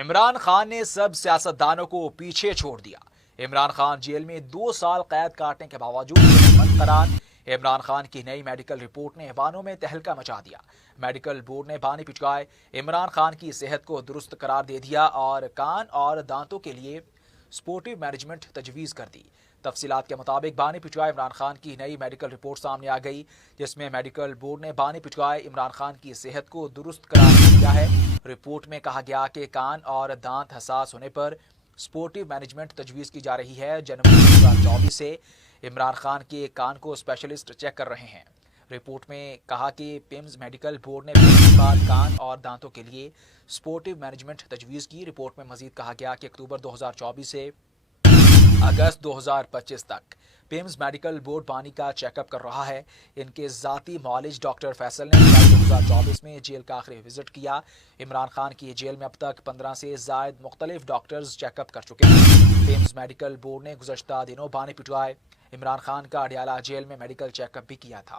عمران خان نے سب سیاستدانوں کو پیچھے چھوڑ دیا۔ عمران خان جیل میں 2 سال قید کاٹنے کے باوجود بند قرار۔ عمران خان کی نئی میڈیکل رپورٹ نے ایوانوں میں تہلکہ مچا دیا۔ میڈیکل بورڈ نے بانی پچکائے عمران خان کی صحت کو درست قرار دے دیا اور کان اور دانتوں کے لیے سپورٹو مینجمنٹ تجویز کر دی۔ تفصیلات کے مطابق بانی پچکائے عمران خان کی نئی میڈیکل رپورٹ سامنے آ گئی، جس میں میڈیکل بورڈ نے بانی پچکائے عمران خان کی صحت کو درست قرار دے دیا ہے۔ رپورٹ میں کہا گیا کہ کان اور دانت حساس ہونے پر سپورٹو مینجمنٹ تجویز کی جا رہی ہے۔ جنوری 2024 سے عمران خان کے کان کو اسپیشلسٹ چیک کر رہے ہیں۔ رپورٹ میں کہا کہ پیمز میڈیکل بورڈ نے پہلی بار کان اور دانتوں کے لیے سپورٹو مینجمنٹ تجویز کی۔ رپورٹ میں مزید کہا گیا کہ اکتوبر 2024 سے اگست 2025 تک پیمز میڈیکل بورڈ بانی کا چیک اپ کر رہا ہے۔ ان کے ذاتی معالج ڈاکٹر فیصل نے جولائی 2024 میں جیل کا آخری وزٹ کیا۔ عمران خان کی جیل میں اب تک 15 سے زائد مختلف ڈاکٹرز چیک اپ کر چکے ہیں۔ پیمز میڈیکل بورڈ نے گزشتہ دنوں بانی پٹوائے عمران خان کا اڈیالہ جیل میں میڈیکل چیک اپ بھی کیا تھا۔